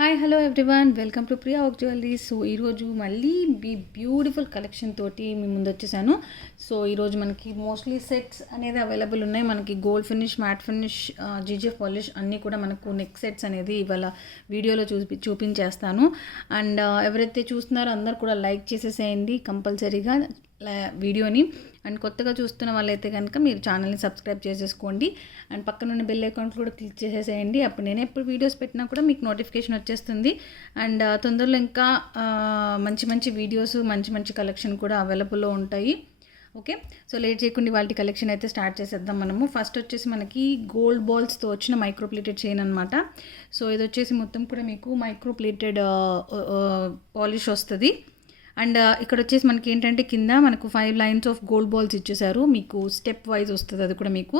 Hi hello everyone, welcome to Priya work jewellery. So ఈరోజు మళ్ళీ beautiful collection తోటి మీ ముందు వచ్చేసాను. సో ఈరోజు మనకి మోస్ట్లీ సెట్స్ అనేది అవైలబుల్ ఉన్నాయి. మనకి gold finish, matte finish, GGF polish అన్నీ కూడా మనకు నెక్ సెట్స్ అనేది ఇవాళ వీడియోలో చూపించేస్తాను. అండ్ ఎవరైతే చూస్తున్నారో అందరు కూడా లైక్ చేసేసేయండి కంపల్సరీగా వీడియోని. అండ్ కొత్తగా చూస్తున్న వాళ్ళైతే కనుక మీరు ఛానల్ని సబ్స్క్రైబ్ చేసేసుకోండి. అండ్ పక్కనున్న బెల్ అకౌంట్ కూడా క్లిక్ చేసేసేయండి. అప్పుడు నేను ఎప్పుడు వీడియోస్ పెట్టినా కూడా మీకు నోటిఫికేషన్ వచ్చేస్తుంది. అండ్ తొందరలో ఇంకా మంచి మంచి వీడియోస్, మంచి మంచి కలెక్షన్ కూడా అవైలబుల్లో ఉంటాయి. ఓకే, సో లేట్ చేయకుండా వాళ్ళ కలెక్షన్ అయితే స్టార్ట్ చేసేద్దాం మనము. ఫస్ట్ వచ్చేసి మనకి గోల్డ్ బాల్స్తో వచ్చిన మైక్రోప్లేటెడ్ చైన్ అనమాట. సో ఇది వచ్చేసి మొత్తం కూడా మీకు మైక్రోప్లేటెడ్ పాలిష్ వస్తుంది. అండ్ ఇక్కడ వచ్చేసి మనకి ఏంటంటే కింద మనకు 5 లైన్స్ ఆఫ్ గోల్డ్ బాల్స్ ఇచ్చేసారు. మీకు స్టెప్ వైజ్ వస్తుంది అది కూడా మీకు.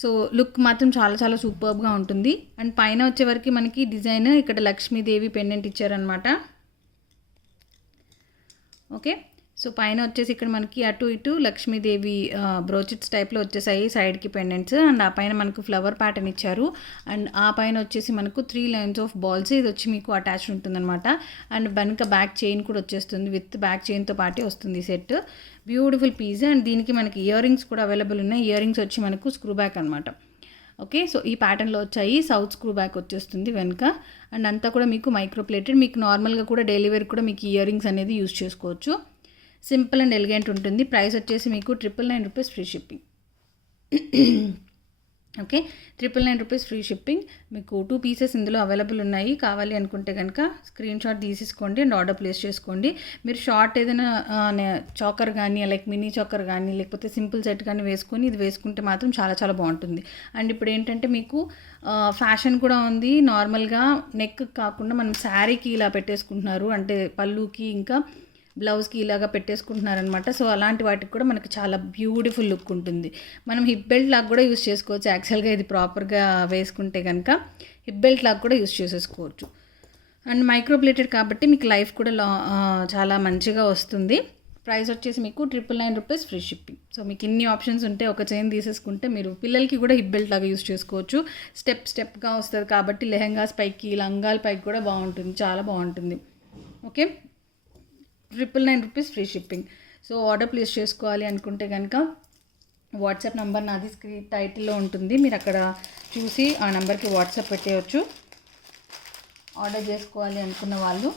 సో లుక్ మాత్రం చాలా చాలా సూపర్బ్గా ఉంటుంది. అండ్ పైన వచ్చేవరకు మనకి డిజైన్ ఇక్కడ లక్ష్మీదేవి పెండెంట్ ఇచ్చారనమాట. ఓకే, సో పైన వచ్చేసి ఇక్కడ మనకి అటు ఇటు లక్ష్మీదేవి బ్రోచెట్స్ టైప్లో వచ్చేసాయి సైడ్కి పెండెంట్స్. అండ్ ఆ పైన మనకు ఫ్లవర్ ప్యాటర్న్ ఇచ్చారు. అండ్ ఆ పైన వచ్చేసి మనకు 3 లైన్స్ ఆఫ్ బాల్స్ ఇది వచ్చి మీకు అటాచ్ ఉంటుందన్నమాట. అండ్ వెనక బ్యాక్ చైన్ కూడా వచ్చేస్తుంది, విత్ బ్యాక్ చైన్తో పాటే వస్తుంది సెట్. Beautiful piece. అండ్ దీనికి మనకి ఇయర్ రింగ్స్ కూడా అవైలబుల్ ఉన్నాయి. ఇయర్ రింగ్స్ వచ్చి మనకు స్క్రూ బ్యాక్ అనమాట. ఓకే, సో ఈ ప్యాటర్న్లో వచ్చాయి. సౌత్ స్క్రూ బ్యాక్ వచ్చేస్తుంది వెనుక. అండ్ అంతా కూడా మీకు మైక్రోప్లేటెడ్. మీకు నార్మల్గా కూడా డైలీ వేర్ కూడా మీకు ఇయర్ రింగ్స్ అనేది యూజ్ చేసుకోవచ్చు. సింపుల్ అండ్ ఎలిగెంట్ ఉంటుంది. ప్రైస్ వచ్చేసి మీకు 999 rupees free shipping. Okay, 999 rupees free shipping. మీకు 2 పీసెస్ ఇందులో అవైలబుల్ ఉన్నాయి. కావాలి అనుకుంటే కనుక స్క్రీన్ షాట్ తీసేసుకోండి అండ్ ఆర్డర్ ప్లేస్ చేసుకోండి. మీరు షార్ట్ ఏదైనా చాకర్ కానీ, లైక్ మినీ చాకర్ కానీ, లేకపోతే సింపుల్ సెట్ కానీ వేసుకొని ఇది వేసుకుంటే మాత్రం చాలా చాలా బాగుంటుంది. అండ్ ఇప్పుడు ఏంటంటే మీకు ఫ్యాషన్ కూడా ఉంది. నార్మల్గా నెక్ కాకుండా మనం శారీకి ఇలా పెట్టేసుకుంటున్నారు, అంటే పళ్ళుకి ఇంకా బ్లౌజ్కి ఇలాగా పెట్టేసుకుంటున్నారనమాట. సో అలాంటి వాటికి కూడా మనకి చాలా బ్యూటిఫుల్ లుక్ ఉంటుంది. మనం హిప్ బెల్ట్ లాగా కూడా యూస్ చేసుకోవచ్చు. యాక్చువల్గా ఇది ప్రాపర్గా వేసుకుంటే కనుక హిప్ బెల్ట్ లాగా కూడా యూస్ చేసేసుకోవచ్చు. అండ్ మైక్రోప్లేటెడ్ కాబట్టి మీకు లైఫ్ కూడా చాలా మంచిగా వస్తుంది. ప్రైస్ వచ్చేసి మీకు 999 రూపీస్ ఫ్రీ షిప్పింగ్. సో మీకు ఇన్ని ఆప్షన్స్ ఉంటే ఒక చైన్ తీసేసుకుంటే మీరు పిల్లలకి కూడా హిప్ బెల్ట్ లాగా యూస్ చేసుకోవచ్చు. స్టెప్గా వస్తుంది కాబట్టి లెహెంగాస్ పైకి, లంగాల పైకి కూడా బాగుంటుంది, చాలా బాగుంటుంది. Okay, 999 rupees free shipping. So order place చేసుకోవాలి అనుకుంటే కనుక వాట్సాప్ నెంబర్ నాది స్క్రీన్ టైటిల్లో ఉంటుంది. మీరు అక్కడ చూసి ఆ నెంబర్కి వాట్సాప్ పెట్టేయచ్చు ఆర్డర్ చేసుకోవాలి అనుకున్న వాళ్ళు.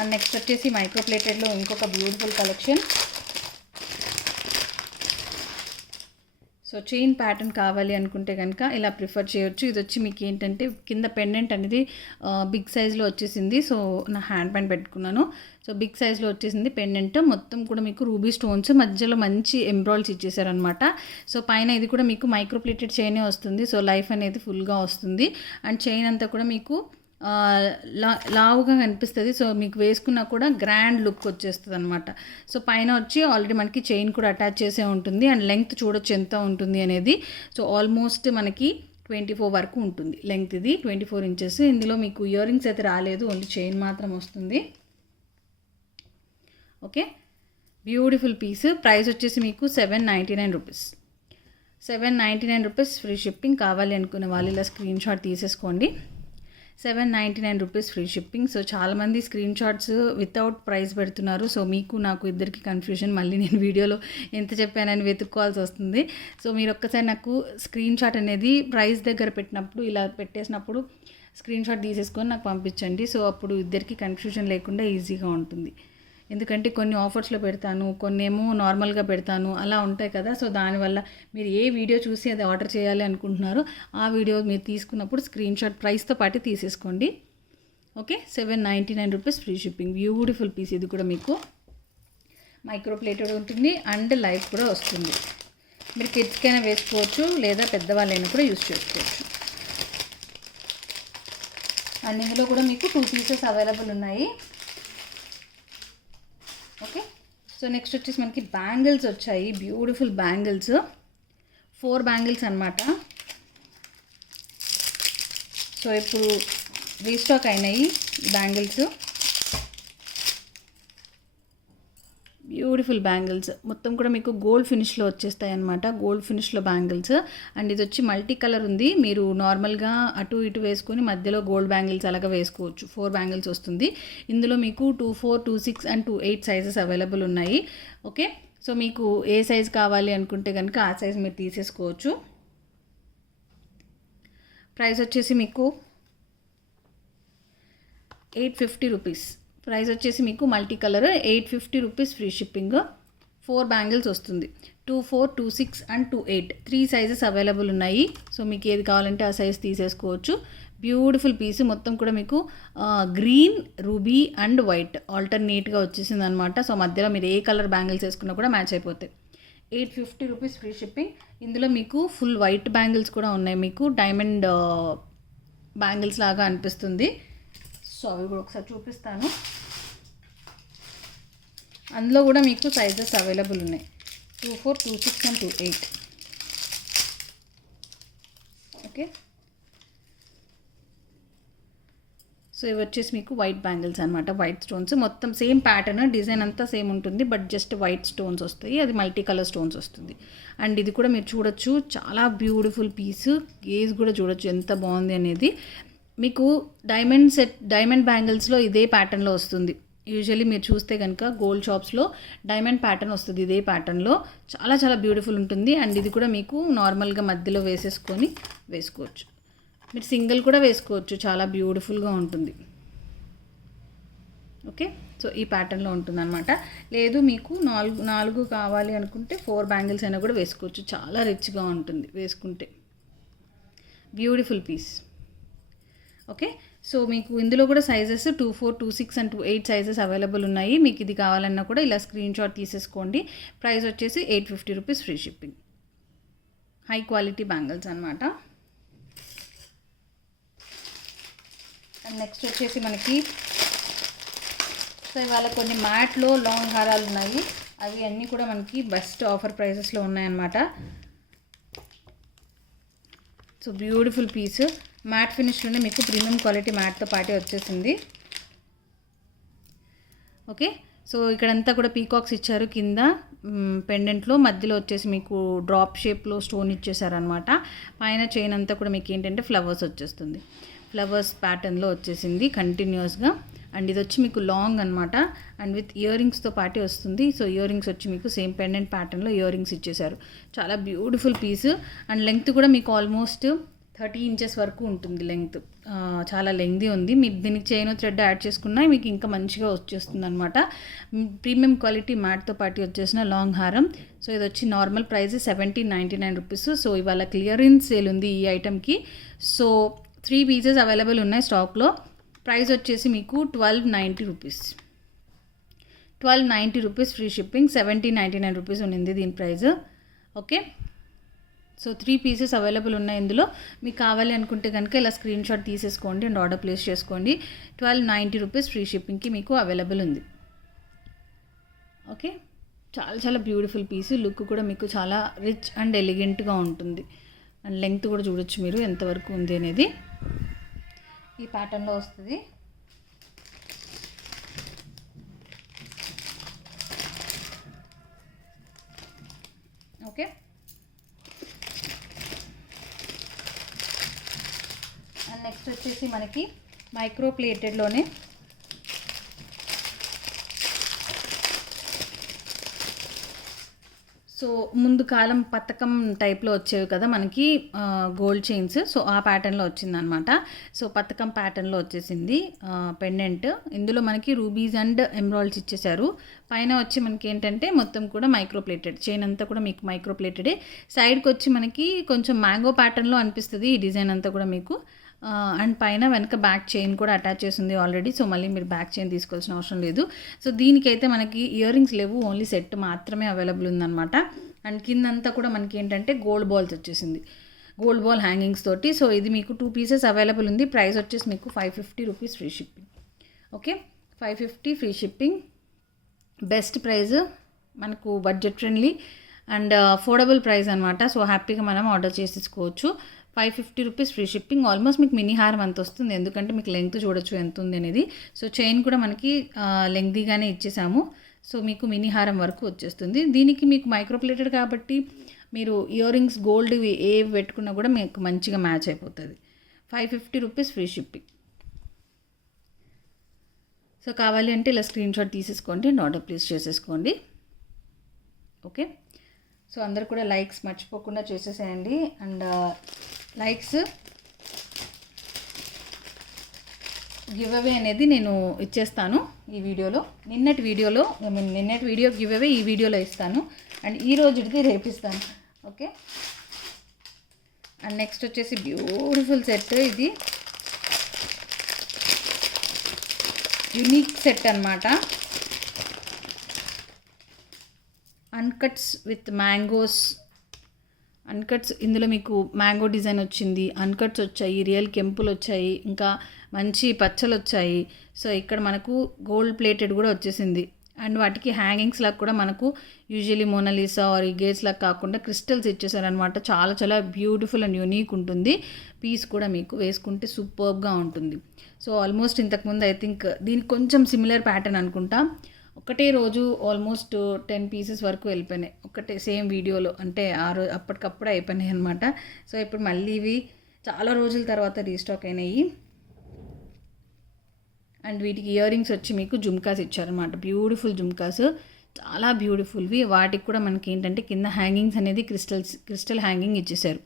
అండ్ నెక్స్ట్ వచ్చేసి మైక్రోప్లేటెడ్లో ఇంకొక beautiful collection. So chain pattern కావాలి అనుకుంటే కనుక ఇలా ప్రిఫర్ చేయొచ్చు. ఇది వచ్చి మీకు ఏంటంటే కింద పెండెంట్ అనేది బిగ్ సైజ్లో వచ్చేసింది. సో నా హ్యాండ్ పైన పెట్టుకున్నాను. సో బిగ్ సైజ్లో వచ్చేసింది పెండెంట్. మొత్తం కూడా మీకు రూబీ స్టోన్స్, మధ్యలో మంచి ఎంబ్రాయిడ్స్ ఇచ్చేసారనమాట. సో పైన ఇది కూడా మీకు మైక్రోప్లేటెడ్ చైనే వస్తుంది. సో లైఫ్ అనేది ఫుల్గా వస్తుంది. అండ్ చైన్ అంతా కూడా మీకు లావుగా కనిపిస్తుంది. సో మీకు వేసుకున్నా కూడా గ్రాండ్ లుక్ వచ్చేస్తుంది అనమాట. సో పైన వచ్చి ఆల్రెడీ మనకి చైన్ కూడా అటాచ్ చేసే ఉంటుంది. అండ్ లెంగ్త్ చూడొచ్చు ఎంత ఉంటుంది అనేది. సో ఆల్మోస్ట్ మనకి 24 వరకు ఉంటుంది లెంగ్త్. ఇది 24 ఇంచెస్. ఇందులో మీకు ఇయర్ రింగ్స్ అయితే రాలేదు, ఓన్లీ చైన్ మాత్రం వస్తుంది. Okay, beautiful piece. ప్రైస్ వచ్చేసి మీకు 799 రూపీస్. 799 rupees free shipping. కావాలి అనుకునే వాళ్ళు ఇలా స్క్రీన్ షాట్ తీసేసుకోండి. 799 రూపీస్ ఫ్రీ షిప్పింగ్. సో చాలామంది స్క్రీన్ షాట్స్ వితౌట్ ప్రైస్ పెడుతున్నారు. సో మీకు నాకు ఇద్దరికి కన్ఫ్యూజన్. మళ్ళీ నేను వీడియోలో ఎంత చెప్పానని వెతుక్కోవాల్సి వస్తుంది. సో మీరు ఒక్కసారి నాకు స్క్రీన్ షాట్ అనేది ప్రైస్ దగ్గర పెట్టినప్పుడు ఇలా పెట్టేసినప్పుడు స్క్రీన్ షాట్ తీసేసుకొని నాకు పంపించండి. సో అప్పుడు ఇద్దరికి కన్ఫ్యూజన్ లేకుండా ఈజీగా ఉంటుంది. ఎందుకంటే కొన్ని ఆఫర్స్లో పెడతాను, కొన్ని ఏమో నార్మల్గా పెడతాను, అలా ఉంటాయి కదా. సో దానివల్ల మీరు ఏ వీడియో చూసి అది ఆర్డర్ చేయాలి అనుకుంటున్నారో ఆ వీడియో మీరు తీసుకున్నప్పుడు స్క్రీన్ షాట్ ప్రైస్తో పాటు తీసేసుకోండి. Okay, 799 rupees free shipping. Beautiful piece. ఇది కూడా మీకు మైక్రోప్లేటెడ్ ఉంటుంది అండ్ లైఫ్ కూడా వస్తుంది. మీరు కిడ్స్కైనా వేసుకోవచ్చు, లేదా పెద్దవాళ్ళైనా కూడా యూజ్ చేసుకోవచ్చు. అండ్ ఇందులో కూడా మీకు 2 పీసెస్ అవైలబుల్ ఉన్నాయి. ఓకే, సో నెక్స్ట్ వచ్చేసి మనకి బ్యాంగిల్స్ వచ్చాయి. బ్యూటిఫుల్ బ్యాంగిల్స్, 4 బ్యాంగిల్స్ అనమాట. సో ఇప్పుడు రీస్టాక్ అయినాయి బ్యాంగిల్స్. బ్యూటిఫుల్ బ్యాంగిల్స్ మొత్తం కూడా మీకు గోల్డ్ ఫినిష్లో వచ్చేస్తాయి అనమాట. Gold ఫినిష్లో bangles. అండ్ ఇది వచ్చి మల్టీ కలర్ ఉంది. మీరు నార్మల్గా అటు ఇటు వేసుకొని మధ్యలో గోల్డ్ బ్యాంగిల్స్ అలాగా వేసుకోవచ్చు. 4 బ్యాంగిల్స్ వస్తుంది. ఇందులో మీకు 24, 26 అండ్ 28 సైజెస్ అవైలబుల్ ఉన్నాయి. ఓకే, సో మీకు ఏ సైజ్ కావాలి అనుకుంటే కనుక ఆ సైజ్ మీరు తీసేసుకోవచ్చు. ప్రైస్ వచ్చేసి మీకు 850 రూపీస్. ప్రైస్ వచ్చేసి మీకు multi colour 850 rupees free shipping. 4 bangles వస్తుంది. 24, 26 అండ్ 28 3 సైజెస్ అవైలబుల్ ఉన్నాయి. సో మీకు ఏది కావాలంటే ఆ సైజ్ తీసేసుకోవచ్చు. బ్యూటిఫుల్ పీస్ మొత్తం కూడా మీకు గ్రీన్, రూబీ అండ్ వైట్ ఆల్టర్నేట్గా వచ్చేసింది అనమాట. సో మధ్యలో మీరు ఏ కలర్ బ్యాంగిల్స్ వేసుకున్నా కూడా మ్యాచ్ అయిపోతాయి. 850 రూపీస్ ఫ్రీ షిప్పింగ్. ఇందులో మీకు ఫుల్ వైట్ బ్యాంగిల్స్ కూడా ఉన్నాయి. మీకు డైమండ్ బ్యాంగిల్స్ లాగా అనిపిస్తుంది. సో అవి కూడా ఒకసారి చూపిస్తాను. అందులో కూడా మీకు సైజెస్ అవైలబుల్ ఉన్నాయి. 24, 26 అండ్ 28. ఓకే, సో ఇవి వచ్చేసి మీకు వైట్ బ్యాంగిల్స్ అనమాట. వైట్ స్టోన్స్ మొత్తం సేమ్ ప్యాటర్న్, డిజైన్ అంతా సేమ్ ఉంటుంది. బట్ జస్ట్ వైట్ స్టోన్స్ వస్తాయి. అది మల్టీ కలర్ స్టోన్స్ వస్తుంది. అండ్ ఇది కూడా మీరు చూడొచ్చు, చాలా బ్యూటిఫుల్ పీస్. గేజ్ కూడా చూడొచ్చు ఎంత బాగుంది అనేది. మీకు డైమండ్ బ్యాంగిల్స్లో ఇదే ప్యాటర్న్లో వస్తుంది. యూజువల్లీ మీరు చూస్తే కనుక గోల్డ్ షాప్స్లో డైమండ్ ప్యాటర్న్ వస్తుంది. ఇదే ప్యాటర్న్లో చాలా చాలా బ్యూటిఫుల్ ఉంటుంది. అండ్ ఇది కూడా మీకు నార్మల్గా మధ్యలో వేసుకోవచ్చు. మీరు సింగిల్ కూడా వేసుకోవచ్చు. చాలా బ్యూటిఫుల్గా ఉంటుంది. ఓకే, సో ఈ ప్యాటర్న్లో ఉంటుందన్నమాట. లేదు మీకు నాలుగు కావాలి అనుకుంటే 4 బ్యాంగిల్స్ అయినా కూడా వేసుకోవచ్చు. చాలా రిచ్గా ఉంటుంది వేసుకుంటే. Beautiful piece. ఓకే, సో మీకు ఇందులో కూడా సైజెస్ 24, 26 అండ్ 28 సైజెస్ అవైలబుల్ ఉన్నాయి. మీకు ఇది కావాలన్నా కూడా ఇలా స్క్రీన్ షాట్ తీసేసుకోండి. ప్రైస్ వచ్చేసి 850 rupees free shipping. High quality bangles అనమాట. అండ్ నెక్స్ట్ వచ్చేసి మనకి సో ఇవాళ కొన్ని మ్యాట్లో లాంగ్ హారాలు ఉన్నాయి. అవి అన్నీ కూడా మనకి బెస్ట్ ఆఫర్ ప్రైసెస్లో ఉన్నాయన్నమాట. సో బ్యూటిఫుల్ పీస్ మ్యాట్ ఫినిష్లోనే మీకు ప్రీమియం క్వాలిటీ మ్యాట్తో పాటే వచ్చేసింది. ఓకే, సో ఇక్కడంతా కూడా పీకాక్స్ ఇచ్చారు. కింద పెండెంట్లో మధ్యలో వచ్చేసి మీకు డ్రాప్ షేప్లో స్టోన్ ఇచ్చేసారనమాట. పైన చైన్ అంతా కూడా మీకు ఏంటంటే ఫ్లవర్స్ వచ్చేస్తుంది. ఫ్లవర్స్ ప్యాటర్న్లో వచ్చేసింది కంటిన్యూస్గా. అండ్ ఇది వచ్చి మీకు లాంగ్ అనమాట. అండ్ విత్ ఇయర్ రింగ్స్తో పాటే వస్తుంది. సో ఇయర్ రింగ్స్ వచ్చి మీకు సేమ్ పెండెంట్ ప్యాటర్న్లో ఇయర్ రింగ్స్ ఇచ్చేసారు. చాలా బ్యూటిఫుల్ పీస్. అండ్ లెంగ్త్ కూడా మీకు ఆల్మోస్ట్ 30 ఇంచెస్ వరకు ఉంటుంది లెంగ్త్. చాలా లెంగ్తీ ఉంది. మీరు దీనికి చైన్ థ్రెడ్ యాడ్ చేసుకున్నా మీకు ఇంకా మంచిగా వచ్చేస్తుంది అనమాట. ప్రీమియం క్వాలిటీ మ్యాట్తో పాటు వచ్చేసిన లాంగ్ హారం. సో ఇది వచ్చి నార్మల్ ప్రైస్ 1799 రూపీస్. సో ఇవాళ క్లియరెన్స్ సేల్ ఉంది ఈ ఐటమ్కి. సో 3 పీసెస్ అవైలబుల్ ఉన్నాయి స్టాక్లో. ప్రైస్ వచ్చేసి మీకు 1290 rupees. 1290 rupees free shipping. 1799 rupees ఉన్నింది దీని price. Okay, so 3 pieces available ఉన్నాయి ఇందులో. మీకు కావాలి అనుకుంటే కనుక ఇలా స్క్రీన్ షాట్ తీసేసుకోండి అండ్ ఆర్డర్ ప్లేస్ చేసుకోండి. 1290 రూపీస్ ఫ్రీ షిప్పింగ్కి మీకు అవైలబుల్ ఉంది. ఓకే, చాలా చాలా బ్యూటిఫుల్ పీస్. లుక్ కూడా మీకు చాలా రిచ్ అండ్ ఎలిగెంట్గా ఉంటుంది. అండ్ లెంగ్త్ కూడా చూడొచ్చు మీరు ఎంతవరకు ఉంది అనేది. ఈ ప్యాటర్న్లో వస్తుంది. ఓకే, అండ్ నెక్స్ట్ వచ్చేసి మనకి మైక్రో ప్లేటెడ్లోనే సో ముందు కాలం పతకం టైప్లో వచ్చేవి కదా మనకి గోల్డ్ చైన్స్. సో ఆ ప్యాటర్న్లో వచ్చిందనమాట. సో పతకం ప్యాటర్న్లో వచ్చేసింది పెండెంట్. ఇందులో మనకి రూబీస్ అండ్ ఎమరాల్డ్స్ ఇచ్చేసారు. పైన వచ్చి మనకి ఏంటంటే మొత్తం కూడా మైక్రో ప్లేటెడ్ చైన్ అంతా కూడా మీకు మైక్రో ప్లేటెడే. సైడ్కి వచ్చి మనకి కొంచెం మ్యాంగో ప్యాటర్న్లో అనిపిస్తుంది ఈ డిజైన్ అంతా కూడా మీకు. అండ్ పైన వెనక బ్యాక్ చైన్ కూడా అటాచ్ చేసింది ఆల్రెడీ. సో మళ్ళీ మీరు బ్యాక్ చైన్ తీసుకోవాల్సిన అవసరం లేదు. సో దీనికైతే మనకి ఇయర్ రింగ్స్ లేవు, ఓన్లీ సెట్ మాత్రమే అవైలబుల్ ఉందన్నమాట. అండ్ కిందంతా కూడా మనకి ఏంటంటే గోల్డ్ బాల్స్ వచ్చేసింది, గోల్డ్ బాల్ హ్యాంగింగ్స్ తోటి. సో ఇది మీకు 2 పీసెస్ అవైలబుల్ ఉంది. ప్రైస్ వచ్చేసి మీకు 550 rupees free shipping. Okay, 550 free shipping. Best price, మనకు budget friendly and affordable price అనమాట. సో హ్యాపీగా మనం ఆర్డర్ చేసేసుకోవచ్చు. 550 రూపీస్ ఫ్రీ షిప్పింగ్. ఆల్మోస్ట్ మీకు మినీ హారం అంత వస్తుంది, ఎందుకంటే మీకు లెంగ్త్ చూడొచ్చు ఎంత ఉంది అనేది. సో చైన్ కూడా మనకి లెంగ్తీగానే ఇచ్చేసాము. సో మీకు మినీ హారం వరకు వచ్చేస్తుంది. దీనికి మీకు మైక్రోప్లేటెడ్ కాబట్టి మీరు ఇయర్ రింగ్స్ గోల్డ్ ఏ పెట్టుకున్నా కూడా మీకు మంచిగా మ్యాచ్ అయిపోతుంది. 550 రూపీస్ ఫ్రీ షిప్పింగ్. సో కావాలి అంటే ఇలా స్క్రీన్ షాట్ తీసేసుకోండి అండ్ ఆర్డర్ ప్లేస్ చేసేసుకోండి. ఓకే, సో అందరు కూడా లైక్స్ మర్చిపోకుండా చేసేసేయండి. అండ్ లైక్స్ గివ్ అవే అనేది నేను ఇచ్చేస్తాను ఈ వీడియోలో. నిన్నటి వీడియో గివ్ అవే ఈ వీడియోలో ఇస్తాను అండ్ ఈ రోజుది రేపిస్తాను. ఓకే, అండ్ నెక్స్ట్ వచ్చేసి బ్యూటిఫుల్ సెట్. ఇది యూనిక్ సెట్ అన్నమాట. అన్కట్స్ విత్ మ్యాంగోస్. అన్కట్స్ ఇందులో మీకు మ్యాంగో డిజైన్ వచ్చింది, అన్కట్స్ వచ్చాయి, రియల్ కెంపులు వచ్చాయి, ఇంకా మంచి పచ్చలు వచ్చాయి. సో ఇక్కడ మనకు గోల్డ్ ప్లేటెడ్ కూడా వచ్చేసింది. అండ్ వాటికి హ్యాంగింగ్స్ లాగా కూడా మనకు యూజువలీ మోనాలిసా ఆర్ గేట్స్ లాగా కాకుండా క్రిస్టల్స్ ఇచ్చేసారనమాట. చాలా చాలా బ్యూటిఫుల్ అండ్ యూనిక్ ఉంటుంది. పీస్ కూడా మీకు వేసుకుంటే సూపర్గా ఉంటుంది. సో ఆల్మోస్ట్ ఇంతకుముందు ఐ థింక్ దీనికి కొంచెం సిమిలర్ ప్యాటర్న్ అనుకుంటా. ఒకటే రోజు ఆల్మోస్ట్ 10 పీసెస్ వరకు వెళ్ళిపోయినాయి ఒకటే సేమ్ వీడియోలో. అంటే ఆ రోజు అప్పటికప్పుడే అయిపోయినాయి అనమాట. సో ఇప్పుడు మళ్ళీ ఇవి చాలా రోజుల తర్వాత రీస్టాక్ అయినాయి. అండ్ వీటికి ఇయర్ రింగ్స్ వచ్చి మీకు జుమ్కాస్ ఇచ్చారనమాట. బ్యూటిఫుల్ జుమ్కాస్, చాలా బ్యూటిఫుల్వి. వాటికి కూడా మనకి ఏంటంటే కింద హ్యాంగింగ్స్ అనేది క్రిస్టల్ హ్యాంగింగ్ ఇచ్చేసారు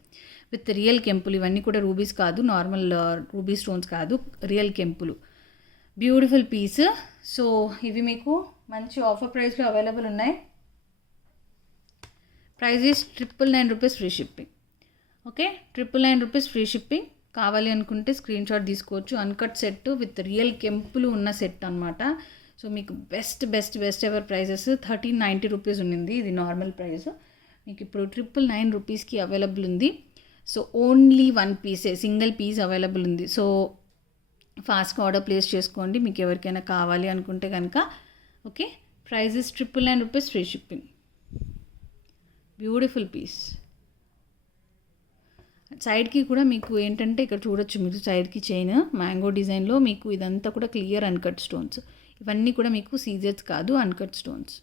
విత్ రియల్ కెంపులు. ఇవన్నీ కూడా రూబీస్ కాదు, నార్మల్ రూబీ స్టోన్స్ కాదు, రియల్ కెంపులు. Beautiful piece. సో ఇవి మీకు మంచి ఆఫర్ ప్రైస్లో అవైలబుల్ ఉన్నాయి. Price is 999 rupees free shipping. Okay, 999 rupees free shipping. కావాలి అనుకుంటే స్క్రీన్ షాట్ తీసుకోవచ్చు. అన్కట్ సెట్ విత్ రియల్ కెంపులు ఉన్న సెట్ అనమాట. సో మీకు బెస్ట్ ఎవర్ ప్రైజెస్ 1390 రూపీస్ ఉన్నింది. ఇది నార్మల్ ప్రైస్. మీకు ఇప్పుడు 999 రూపీస్కి అవైలబుల్ ఉంది. సో ఓన్లీ 1 పీసే, సింగిల్ పీస్ అవైలబుల్ ఉంది. సో ఫాస్ట్గా ఆర్డర్ ప్లేస్ చేసుకోండి మీకు ఎవరికైనా కావాలి అనుకుంటే కనుక. Okay, price is 999 rupees free shipping. Beautiful piece. సైడ్కి కూడా మీకు ఏంటంటే ఇక్కడ చూడొచ్చు మీరు, సైడ్కి చైన్ మ్యాంగో డిజైన్లో మీకు ఇదంతా కూడా క్లియర్ అన్కట్ స్టోన్స్. ఇవన్నీ కూడా మీకు సీజర్స్ కాదు, అన్కట్ స్టోన్స్.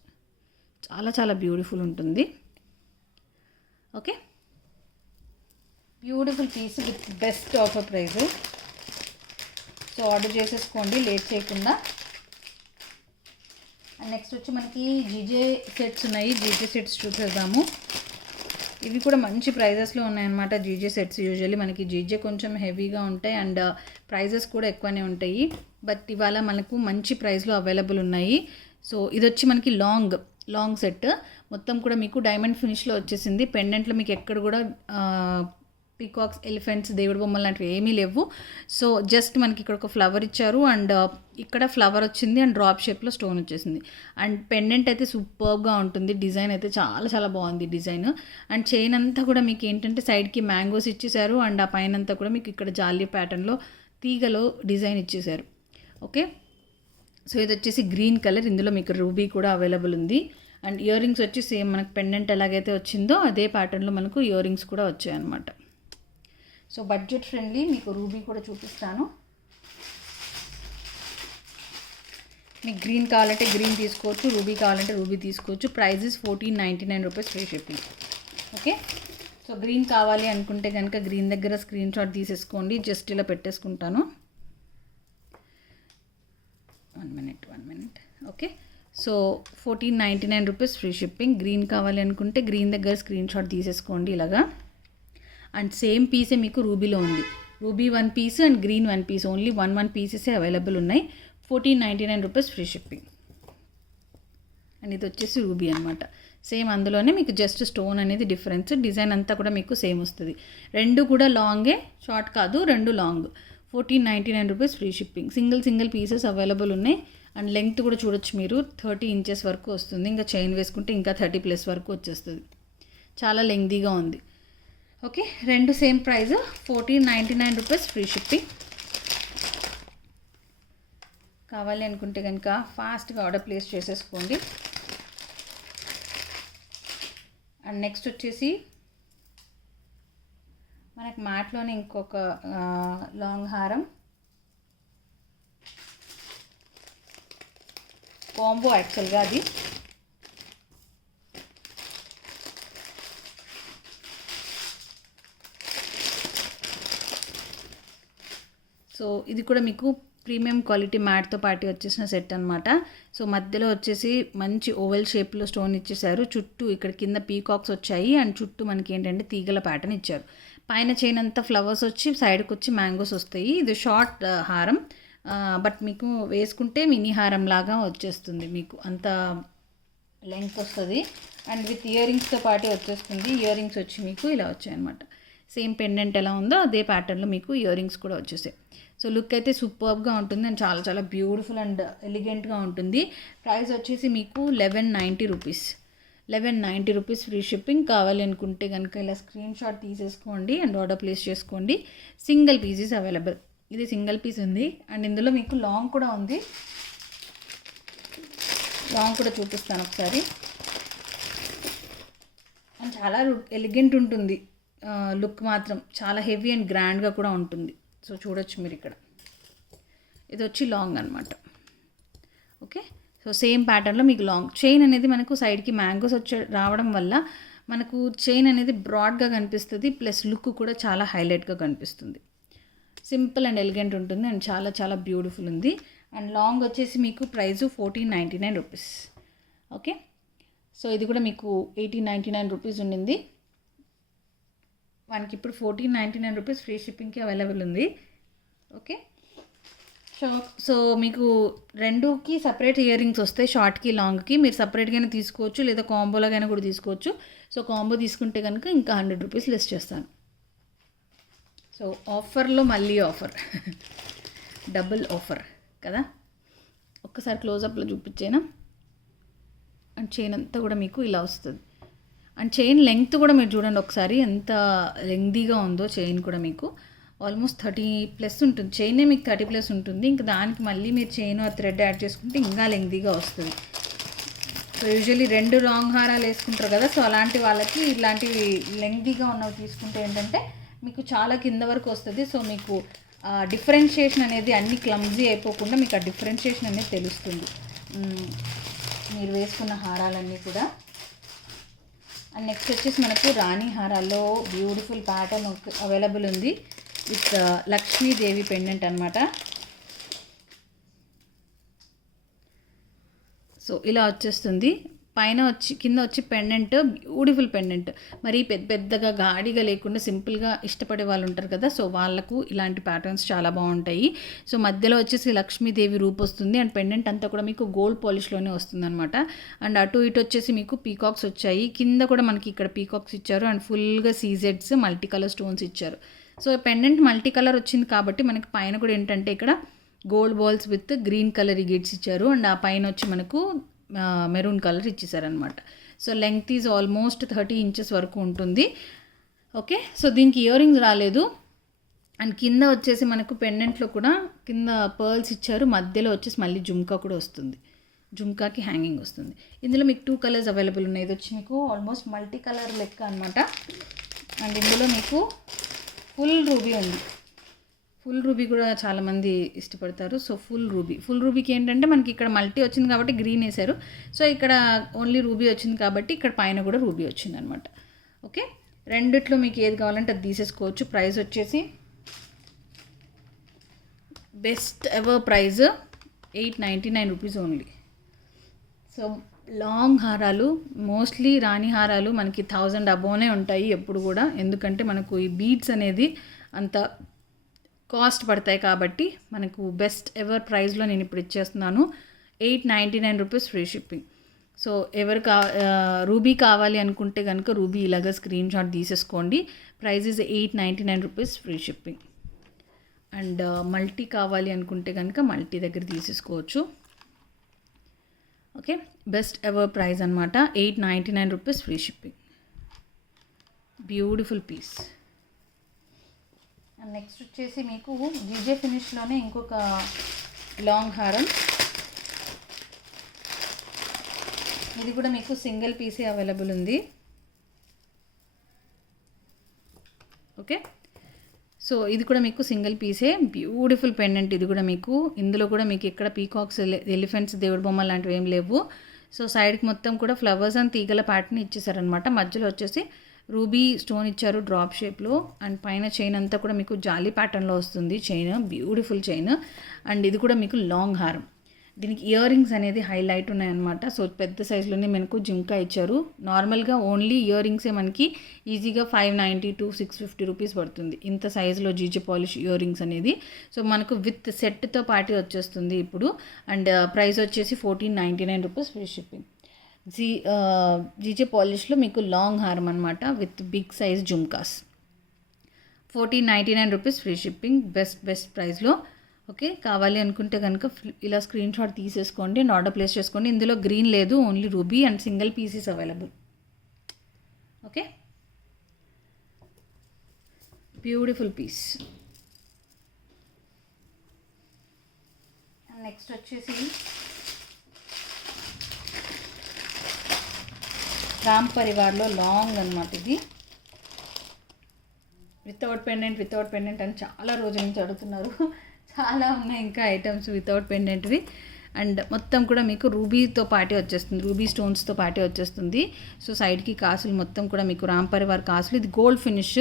చాలా చాలా బ్యూటిఫుల్ ఉంటుంది. Okay, beautiful piece with best offer price. So order చేసేసుకోండి లేట్ చేయకుండా. అండ్ నెక్స్ట్ వచ్చి మనకి జీజే సెట్స్ ఉన్నాయి. జీజే సెట్స్ చూసేద్దాము. ఇవి కూడా మంచి ప్రైజెస్లో ఉన్నాయన్నమాట జీజే సెట్స్. యూజువల్లీ మనకి జీజే కొంచెం హెవీగా ఉంటాయి అండ్ ప్రైజెస్ కూడా ఎక్కువనే ఉంటాయి. బట్ ఇవాళ మనకు మంచి ప్రైస్లో అవైలబుల్ ఉన్నాయి. సో ఇది వచ్చి మనకి లాంగ్ సెట్ మొత్తం కూడా మీకు డైమండ్ ఫినిష్లో వచ్చేసింది. పెండెంట్లో మీకు ఎక్కడ కూడా పీకాక్స్, ఎలిఫెంట్స్, దేవుడి బొమ్మలు లాంటివి ఏమీ లేవు. సో జస్ట్ మనకి ఇక్కడ ఒక ఫ్లవర్ ఇచ్చారు అండ్ ఇక్కడ ఫ్లవర్ వచ్చింది అండ్ డ్రాప్ షేప్లో స్టోన్ వచ్చేసింది. అండ్ పెండెంట్ అయితే సూపర్గా ఉంటుంది. డిజైన్ అయితే చాలా చాలా బాగుంది డిజైన్. అండ్ చైన్ అంతా కూడా మీకు ఏంటంటే సైడ్కి మ్యాంగోస్ ఇచ్చేసారు అండ్ ఆ పైన అంతా కూడా మీకు ఇక్కడ జాలీ ప్యాటర్న్లో తీగలో డిజైన్ ఇచ్చేసారు. ఓకే, సో ఇది వచ్చేసి గ్రీన్ కలర్. ఇందులో మీకు రూబీ కూడా అవైలబుల్ ఉంది. అండ్ ఇయర్ రింగ్స్ వచ్చి సేమ్ మనకు పెండెంట్ ఎలాగైతే వచ్చిందో అదే ప్యాటర్న్లో మనకు ఇయర్ రింగ్స్ కూడా వచ్చాయన్నమాట. So budget friendly. మీకు రూబీ కూడా చూపిస్తాను. మీకు గ్రీన్ కావాలంటే గ్రీన్ తీసుకోవచ్చు, రూబీ కావాలంటే రూబీ తీసుకోవచ్చు. Price is 1499 rupees free shipping. Okay, so green కావాలి అనుకుంటే కనుక గ్రీన్ దగ్గర స్క్రీన్ షాట్ తీసేసుకోండి. జస్ట్ ఇలా పెట్టేసుకుంటాను. 1 minute. Okay, so 1499 rupees free shipping. Green కావాలి అనుకుంటే గ్రీన్ దగ్గర స్క్రీన్ షాట్ తీసేసుకోండి ఇలాగా. అండ్ సేమ్ పీసే మీకు రూబీలో ఉంది. Ruby 1 piece and green 1 piece. Only 1 పీసెసే అవైలబుల్ ఉన్నాయి. 1499 రూపీస్ ఫ్రీ షిప్పింగ్. అండ్ ఇది వచ్చేసి రూబీ అనమాట. సేమ్ అందులోనే మీకు జస్ట్ స్టోన్ అనేది డిఫరెన్స్. డిజైన్ అంతా కూడా మీకు సేమ్ వస్తుంది. రెండు కూడా లాంగే, షార్ట్ కాదు, రెండు long. 1499 rupees free shipping. Single pieces available ఉన్నాయి. అండ్ లెంగ్త్ కూడా చూడొచ్చు మీరు, 30 ఇంచెస్ వరకు వస్తుంది. ఇంకా చైన్ వేసుకుంటే ఇంకా 30+ వరకు వచ్చేస్తుంది. చాలా లెంగ్తీగా ఉంది. ఓకే, రెండు same price 1499 rupees free shipping. కావాలి అనుకుంటే కనుక ఫాస్ట్గా ఆర్డర్ ప్లేస్ చేసేసుకోండి. అండ్ నెక్స్ట్ వచ్చేసి మనకు మ్యాట్లోనే ఇంకొక లాంగ్ హారం కాంబో. యాక్చువల్గా అది సో ఇది కూడా మీకు ప్రీమియం క్వాలిటీ మ్యాట్తో పాటు వచ్చేసిన సెట్ అనమాట. సో మధ్యలో వచ్చేసి మంచి ఓవెల్ షేప్లో స్టోన్ ఇచ్చేసారు. చుట్టూ ఇక్కడ కింద పీకాక్స్ వచ్చాయి అండ్ చుట్టూ మనకి ఏంటంటే తీగల ప్యాటర్న్ ఇచ్చారు. పైన చైన్ అంతా ఫ్లవర్స్ వచ్చి సైడ్కి వచ్చి మ్యాంగోస్ వస్తాయి. ఇది షార్ట్ హారం, బట్ మీకు వేసుకుంటే మినీ హారం లాగా వచ్చేస్తుంది, మీకు అంత లెంగ్త్ వస్తుంది. అండ్ విత్ ఇయర్ రింగ్స్తో పాటు వచ్చేస్తుంది. ఇయర్ రింగ్స్ వచ్చి మీకు ఇలా వచ్చాయి అనమాట. సేమ్ పెండెంట్ ఎలా ఉందో అదే ప్యాటర్న్లో మీకు ఇయర్ రింగ్స్ కూడా వచ్చేసాయి. సో లుక్ అయితే సూపర్గా ఉంటుంది అండ్ చాలా చాలా బ్యూటిఫుల్ అండ్ ఎలిగెంట్గా ఉంటుంది. ప్రైస్ వచ్చేసి మీకు 1190 రూపీస్. 1190 rupees free shipping. కావాలి అనుకుంటే కనుక ఇలా స్క్రీన్ షాట్ తీసేసుకోండి అండ్ ఆర్డర్ ప్లేస్ చేసుకోండి. Single pieces available. ఇది సింగిల్ పీస్ ఉంది అండ్ ఇందులో మీకు లాంగ్ కూడా ఉంది. లాంగ్ కూడా చూపిస్తాను ఒకసారి. అండ్ చాలా ఎలిగెంట్ ఉంటుంది లుక్, మాత్రం చాలా హెవీ అండ్ గ్రాండ్గా కూడా ఉంటుంది. సో చూడొచ్చు మీరు ఇక్కడ. ఇది వచ్చి లాంగ్ అనమాట. ఓకే, సో సేమ్ ప్యాటర్న్లో మీకు లాంగ్ చైన్ అనేది మనకు సైడ్కి మ్యాంగోస్ రావడం వల్ల మనకు చైన్ అనేది బ్రాడ్గా కనిపిస్తుంది, ప్లస్ లుక్ కూడా చాలా హైలైట్గా కనిపిస్తుంది. సింపుల్ అండ్ ఎలిగెంట్ ఉంటుంది అండ్ చాలా చాలా బ్యూటిఫుల్ ఉంది. అండ్ లాంగ్ వచ్చేసి మీకు ప్రైజు 1499 రూపీస్. ఓకే, సో ఇది కూడా మీకు 1899 రూపీస్ ఉండింది. మనకి ఇప్పుడు 1499 రూపీస్ ఫ్రీ షిప్పింగ్కి అవైలబుల్ ఉంది. ఓకే, సో మీకు రెండుకి సపరేట్ ఇయర్ రింగ్స్ వస్తాయి, షార్ట్కి లాంగ్కి. మీరు సపరేట్గానే తీసుకోవచ్చు లేదా కాంబోలాగైనా కూడా తీసుకోవచ్చు. సో కాంబో తీసుకుంటే కనుక ఇంకా 100 రూపీస్ లెస్ చేస్తాను. సో ఆఫర్లో మళ్ళీ ఆఫర్, డబుల్ ఆఫర్ కదా. ఒక్కసారి క్లోజప్లో చూపించేనా. అండ్ చైన్ అంతా కూడా మీకు ఇలా వస్తుంది. అండ్ చైన్ లెంగ్త్ కూడా మీరు చూడండి ఒకసారి ఎంత లెంగ్దీగా ఉందో. చైన్ కూడా మీకు ఆల్మోస్ట్ 30+ ఉంటుంది. చైనే మీకు 30+ ఉంటుంది. ఇంకా దానికి మళ్ళీ మీరు చైన్ ఆ థ్రెడ్ యాడ్ చేసుకుంటే ఇంకా లెంగ్దీగా వస్తుంది. సో యూజువల్లీ 2 లాంగ్ హారాలు వేసుకుంటారు కదా, సో అలాంటి వాళ్ళకి ఇలాంటివి లెంగ్దీగా ఉన్నవి తీసుకుంటే ఏంటంటే మీకు చాలా కింద వరకు వస్తుంది. సో మీకు డిఫరెన్షియేషన్ అనేది అన్ని క్లమ్జీ అయిపోకుండా మీకు ఆ డిఫరెన్షియేషన్ అనేది తెలుస్తుంది మీరు వేసుకున్న హారాలన్నీ కూడా. అండ్ నెక్స్ట్ వచ్చేసి మనకు రాణి హారాల్లో బ్యూటిఫుల్ ప్యాటర్న్ అవైలబుల్ ఉంది విత్ లక్ష్మీదేవి పెండెంట్ అనమాట. సో ఇలా వచ్చేస్తుంది. పైన వచ్చి కింద వచ్చి పెండెంట్, బ్యూటిఫుల్ పెండెంట్. మరి పెద్దగా గాడిగా లేకుండా సింపుల్గా ఇష్టపడే వాళ్ళు ఉంటారు కదా, సో వాళ్ళకు ఇలాంటి ప్యాటర్న్స్ చాలా బాగుంటాయి. సో మధ్యలో వచ్చేసి లక్ష్మీదేవి రూప్ వస్తుంది అండ్ పెండెంట్ అంతా కూడా మీకు గోల్డ్ పాలిష్లోనే వస్తుంది అనమాట. అండ్ అటు ఇటు వచ్చేసి మీకు పీకాక్స్ వచ్చాయి. కింద కూడా మనకి ఇక్కడ పీకాక్స్ ఇచ్చారు అండ్ ఫుల్గా సీజెడ్స్ మల్టీ కలర్ స్టోన్స్ ఇచ్చారు. సో పెండెంట్ మల్టీ కలర్ వచ్చింది కాబట్టి మనకి పైన కూడా ఏంటంటే ఇక్కడ gold balls with green colour గిడ్స్ ఇచ్చారు అండ్ ఆ పైన వచ్చి మనకు మెరూన్ కలర్ ఇచ్చేసారనమాట. So length is almost 30 inches వరకు ఉంటుంది. ఓకే, సో దీనికి ఇయర్ రింగ్స్ రాలేదు. అండ్ కింద వచ్చేసి మనకు పెండెంట్లో కూడా కింద పర్ల్స్ ఇచ్చారు. మధ్యలో వచ్చేసి మళ్ళీ జుమ్కా కూడా వస్తుంది, జుమ్కాకి హ్యాంగింగ్ వస్తుంది. ఇందులో మీకు 2 కలర్స్ అవైలబుల్ ఉన్నాయి. ఇది వచ్చి మీకు ఆల్మోస్ట్ మల్టీ కలర్ లెక్క అనమాట. అండ్ ఇందులో మీకు ఫుల్ రూబీ ఉంది. ఫుల్ రూబీ కూడా చాలామంది ఇష్టపడతారు. సో ఫుల్ రూబీకి ఏంటంటే మనకి ఇక్కడ మల్టీ వచ్చింది కాబట్టి గ్రీన్ వేశారు. సో ఇక్కడ ఓన్లీ రూబీ వచ్చింది కాబట్టి ఇక్కడ పైన కూడా రూబీ వచ్చింది అనమాట. ఓకే, రెండిట్లో మీకు ఏది కావాలంటే అది తీసేసుకోవచ్చు. ప్రైస్ వచ్చేసి best ever price 899 rupees only. So long హారాలు, మోస్ట్లీ రాణి హారాలు మనకి 1000 అబోనే ఉంటాయి ఎప్పుడు కూడా, ఎందుకంటే మనకు ఈ బీడ్స్ అనేది అంత కాస్ట్ పడతాయి కాబట్టి మనకు బెస్ట్ ఎవర్ ప్రైస్లో నేను ఇప్పుడు ఇచ్చేస్తున్నాను. 899 రూపీస్ ఫ్రీ షిప్పింగ్. సో ఎవరు రూబీ కావాలి అనుకుంటే కనుక రూబీ ఇలాగ స్క్రీన్ షాట్ తీసేసుకోండి. Price is 899 rupees free shipping. And multi కావాలి అనుకుంటే కనుక మల్టీ దగ్గర తీసేసుకోవచ్చు. ఓకే, బెస్ట్ ఎవర్ ప్రైస్ అనమాట, 899 rupees free shipping. Beautiful piece. And next వచ్చేసి మీకు జీజే ఫినిష్లోనే ఇంకొక లాంగ్ హారం. ఇది కూడా మీకు సింగిల్ పీసే అవైలబుల్ ఉంది. ఓకే, సో ఇది కూడా మీకు సింగిల్ పీసే, బ్యూటిఫుల్ పెండెంట్. ఇది కూడా మీకు ఇందులో కూడా మీకు ఇక్కడ పీకాక్స్, ఎలిఫెంట్స్, దేవుడి బొమ్మ లాంటివి ఏం లేవు. సో సైడ్కి మొత్తం కూడా ఫ్లవర్స్ అండ్ తీగల ప్యాటర్న్ ఇచ్చేసారనమాట. మధ్యలో వచ్చేసి రూబీ స్టోన్ ఇచ్చారు డ్రాప్ షేప్లో. అండ్ పైన చైన్ అంతా కూడా మీకు జాలీ ప్యాటర్న్లో వస్తుంది చైన్, బ్యూటిఫుల్ చైన్. అండ్ ఇది కూడా మీకు లాంగ్ హారం. దీనికి ఇయర్ రింగ్స్ అనేది హైలైట్ ఉన్నాయన్నమాట. సో పెద్ద సైజులోనే మనకు జుంకా ఇచ్చారు. నార్మల్గా ఓన్లీ ఇయర్ రింగ్సే మనకి ఈజీగా 590 to 650 రూపీస్ పడుతుంది ఇంత సైజులో జీజే పాలిష్ ఇయర్ రింగ్స్ అనేది. సో మనకు విత్ సెట్తో పాటు వచ్చేస్తుంది ఇప్పుడు. అండ్ ప్రైస్ వచ్చేసి 1499 రూపీస్ ఫ్రీ షిప్పింగ్. జీజే పాలిష్లో మీకు లాంగ్ హారం అనమాట with big size jhumkas. 1499 rupees free shipping, best ప్రైస్లో. ఓకే, కావాలి అనుకుంటే కనుక ఇలా స్క్రీన్ షాట్ తీసేసుకోండి అండ్ ఆర్డర్ ప్లేస్ చేసుకోండి. ఇందులో గ్రీన్ లేదు, only ruby and single pieces available. Okay, beautiful piece. Next వచ్చేసి రామ్ పరివార్లో లాంగ్ అనమాట. ఇది వితౌట్ పెండెంట్ అని చాలా రోజుల నుంచి అడుగుతున్నారు. చాలా ఉన్నాయి ఇంకా ఐటమ్స్ వితౌట్ పెండెంట్వి. అండ్ మొత్తం కూడా మీకు రూబీతో పాటే వచ్చేస్తుంది, రూబీ స్టోన్స్తో పాటే వచ్చేస్తుంది. సో సైడ్కి కాసులు మొత్తం కూడా మీకు రామ్ పరివార్ కాసులు. ఇది గోల్డ్ ఫినిష్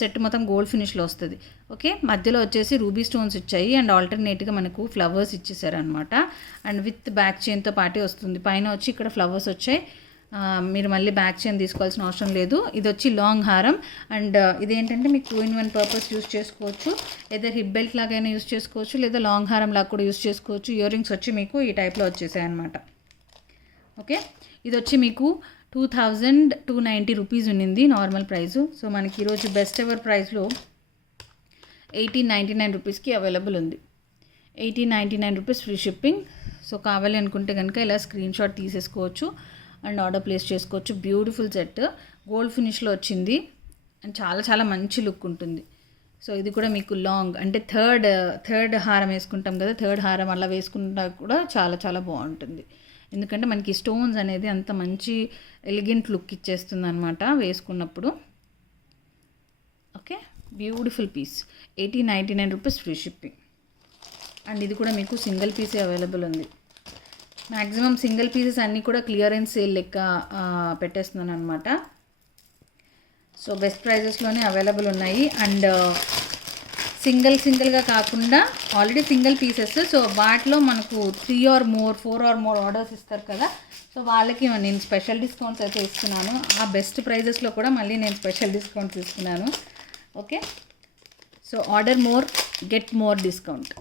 సెట్, మొత్తం గోల్డ్ ఫినిష్లో వస్తుంది. ఓకే, మధ్యలో వచ్చేసి రూబీ స్టోన్స్ ఇచ్చాయి అండ్ ఆల్టర్నేట్గా మనకు ఫ్లవర్స్ ఇచ్చేసారు అనమాట. అండ్ విత్ బ్యాక్ చైన్తో పాటే వస్తుంది. పైన వచ్చి ఇక్కడ ఫ్లవర్స్ వచ్చాయి. మీరు మళ్ళీ బ్యాక్ చైన్ తీసుకోవాల్సిన అవసరం లేదు. ఇది వచ్చి లాంగ్ హారం. అండ్ ఇదేంటంటే మీకు 2-in-1 పర్పస్ యూస్ చేసుకోవచ్చు. లేదా హిప్ బెల్ట్ లాగైనా యూస్ చేసుకోవచ్చు, లేదా లాంగ్ హారం లాగా కూడా యూస్ చేసుకోవచ్చు. ఇయర్ రింగ్స్ వచ్చి మీకు ఈ టైప్లో వచ్చేసాయి అనమాట. ఓకే, ఇది వచ్చి మీకు 2290 రూపీస్ ఉన్నింది నార్మల్ ప్రైసు. సో మనకి ఈరోజు బెస్ట్ ఎవర్ ప్రైస్లో 1899 రూపీస్కి అవైలబుల్ ఉంది. 1899 రూపీస్ ఫ్రీ షిప్పింగ్. సో కావాలి అనుకుంటే కనుక ఇలా స్క్రీన్ షాట్ తీసేసుకోవచ్చు అండ్ ఆర్డర్ ప్లేస్ చేసుకోవచ్చు. బ్యూటిఫుల్ సెట్, గోల్డ్ ఫినిష్లో వచ్చింది అండ్ చాలా మంచి లుక్ ఉంటుంది. సో ఇది కూడా మీకు లాంగ్ అంటే థర్డ్ హారం వేసుకుంటాం కదా, థర్డ్ హారం అలా వేసుకుంటా కూడా చాలా బాగుంటుంది. ఎందుకంటే మనకి స్టోన్స్ అనేది అంత మంచి ఎలిగెంట్ లుక్ ఇచ్చేస్తుంది అనమాట వేసుకున్నప్పుడు. Okay, beautiful piece, 1899 rupees free shipping. And ఇది కూడా మీకు సింగిల్ పీసే అవైలబుల్ ఉంది. మ్యాక్సిమం సింగిల్ పీసెస్ అన్నీ కూడా క్లియరెన్స్ సేల్ లెక్క పెట్టేస్తున్నాను అనమాట. సో బెస్ట్ ప్రైజెస్లోనే అవైలబుల్ ఉన్నాయి. అండ్ సింగిల్గా కాకుండా ఆల్రెడీ సింగిల్ పీసెస్, సో వాటిలో మనకు 3 or more 4 or more orders ఇస్తారు కదా, సో వాళ్ళకి నేను స్పెషల్ డిస్కౌంట్స్ అయితే ఇస్తున్నాను. ఆ బెస్ట్ ప్రైజెస్లో కూడా మళ్ళీ నేను స్పెషల్ డిస్కౌంట్స్ ఇస్తున్నాను. Okay, so order more get more discount.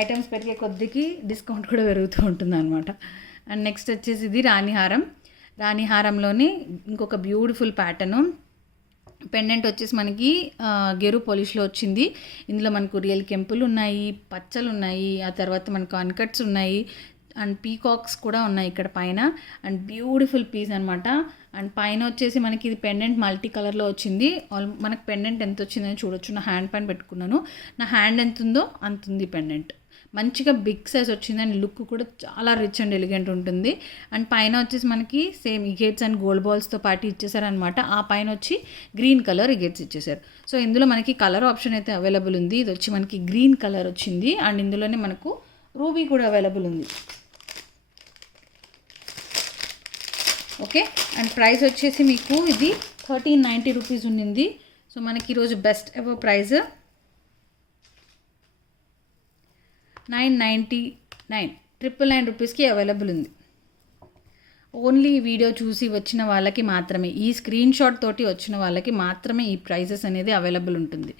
Items పెరిగే కొద్దికి డిస్కౌంట్ కూడా పెరుగుతూ ఉంటుంది అనమాట. అండ్ నెక్స్ట్ వచ్చేసి ఇది రాణి హారంలోని ఇంకొక బ్యూటిఫుల్ ప్యాటర్ను. పెండెంట్ వచ్చేసి మనకి గెరు పాలిష్లో వచ్చింది. ఇందులో మనకు రియల్ కెంపులు ఉన్నాయి, పచ్చలు ఉన్నాయి, ఆ తర్వాత మనకు అన్కట్స్ ఉన్నాయి అండ్ పీకాక్స్ కూడా ఉన్నాయి ఇక్కడ పైన. అండ్ బ్యూటిఫుల్ పీస్ అనమాట. అండ్ పైన వచ్చేసి మనకి ఇది పెండెంట్ మల్టీ కలర్లో వచ్చింది. మనకు పెండెంట్ ఎంత వచ్చిందని చూడొచ్చు. నా హ్యాండ్ పైన పెట్టుకున్నాను, నా హ్యాండ్ ఎంత ఉందో అంత ఉంది పెండెంట్. మంచిగా బిగ్ సైజ్ వచ్చింది అండ్ లుక్ కూడా చాలా రిచ్ అండ్ ఎలిగెంట్ ఉంటుంది. అండ్ పైన వచ్చేసి మనకి సేమ్ ఇగేట్స్ అండ్ గోల్డ్ బాల్స్తో పాటు ఇచ్చేసారనమాట. ఆ పైన వచ్చి గ్రీన్ కలర్ ఇగేట్స్ ఇచ్చేసారు. సో ఇందులో మనకి కలర్ ఆప్షన్ అయితే అవైలబుల్ ఉంది. ఇది వచ్చి మనకి గ్రీన్ కలర్ వచ్చింది అండ్ ఇందులోనే మనకు రూబీ కూడా అవైలబుల్ ఉంది. ఓకే, అండ్ ప్రైస్ వచ్చేసి మీకు ఇది 1390 రూపీస్ ఉన్నింది. సో మనకి ఈరోజు బెస్ట్ ఎవర్ ప్రైస్ 999 రూపీస్కి అవైలబుల్ ఉంది. ఓన్లీ వీడియో చూసి వచ్చిన వాళ్ళకి మాత్రమే, ఈ స్క్రీన్ షాట్ తోటి వచ్చిన వాళ్ళకి మాత్రమే ఈ ప్రైజెస్ అనేది అవైలబుల్ ఉంటుంది.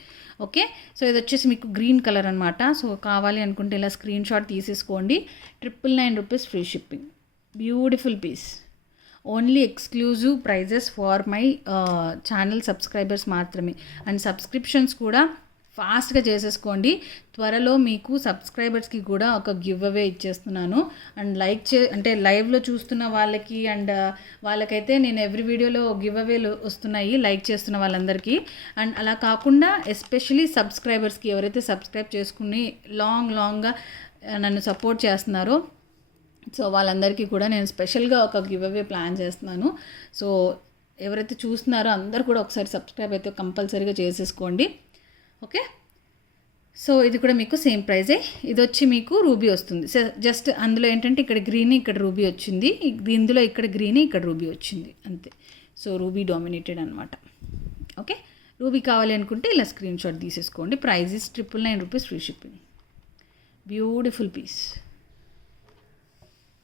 ఓకే, సో ఇది వచ్చేసి మీకు గ్రీన్ కలర్ అనమాట. సో కావాలి అనుకుంటే ఇలా స్క్రీన్ షాట్ తీసేసుకోండి. 999 rupees free shipping. Beautiful piece. Only exclusive prices for my channel subscribers మాత్రమే. అండ్ సబ్స్క్రిప్షన్స్ కూడా ఫాస్ట్గా చేసేసుకోండి. త్వరలో మీకు సబ్స్క్రైబర్స్కి కూడా ఒక గివ్ అవే ఇచ్చేస్తున్నాను. అండ్ అంటే లైవ్లో చూస్తున్న వాళ్ళకి అండ్ వాళ్ళకైతే నేను ఎవ్రీ వీడియోలో గివ్ అవేలు వస్తున్నాయి లైక్ చేస్తున్న వాళ్ళందరికీ. అండ్ అలా కాకుండా ఎస్పెషలీ సబ్స్క్రైబర్స్కి ఎవరైతే సబ్స్క్రైబ్ చేసుకుని లాంగ్గా నన్ను సపోర్ట్ చేస్తున్నారో, సో వాళ్ళందరికీ కూడా నేను స్పెషల్గా ఒక గివ్ అవే ప్లాన్ చేస్తున్నాను. సో ఎవరైతే చూస్తున్నారో అందరూ కూడా ఒకసారి సబ్స్క్రైబ్ అయితే కంపల్సరీగా చేసేసుకోండి. ఓకే, సో ఇది కూడా మీకు సేమ్ ప్రైజే. ఇది వచ్చి మీకు రూబీ వస్తుంది. సో జస్ట్ అందులో ఏంటంటే ఇక్కడ గ్రీన్ ఇక్కడ రూబీ వచ్చింది, ఇందులో ఇక్కడ గ్రీన్ ఇక్కడ రూబీ వచ్చింది అంతే. సో రూబీ డామినేటెడ్ అనమాట. ఓకే, రూబీ కావాలి అనుకుంటే ఇలా స్క్రీన్ షాట్ తీసేసుకోండి. Price is 999 rupees, free shipping. Beautiful piece.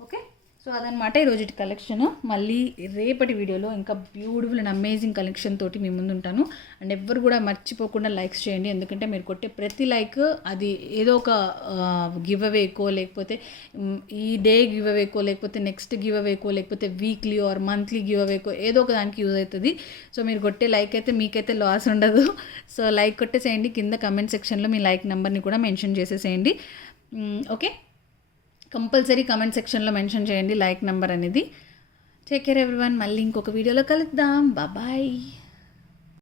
Okay, so అదనమాట ఈరోజు కలెక్షన్. మళ్ళీ రేపటి వీడియోలో ఇంకా బ్యూటిఫుల్ అండ్ అమేజింగ్ కలెక్షన్ తోటి మీ ముందు ఉంటాను. అండ్ ఎవ్వరు కూడా మర్చిపోకుండా లైక్స్ చేయండి, ఎందుకంటే మీరు కొట్టే ప్రతి లైక్ అది ఏదో ఒక గివ్ అవేకో, లేకపోతే ఈ డే గివ్ అవేకో, లేకపోతే నెక్స్ట్ గివ్ అవేకో, లేకపోతే వీక్లీ ఆర్ మంత్లీ గివ్ అవేకో ఏదో ఒక దానికి యూజ్ అవుతుంది. సో మీరు కొట్టే లైక్ అయితే మీకైతే లాస్ ఉండదు. సో లైక్ కొట్టేసేయండి. కింద కమెంట్ సెక్షన్లో మీ లైక్ నెంబర్ని కూడా మెన్షన్ చేసేసేయండి. ఓకే, కంపల్సరీ కమెంట్ సెక్షన్లో మెన్షన్ చేయండి లైక్ నెంబర్ అనేది. Take care everyone. మళ్ళీ ఇంకొక వీడియోలో కలుద్దాం. బాయ్.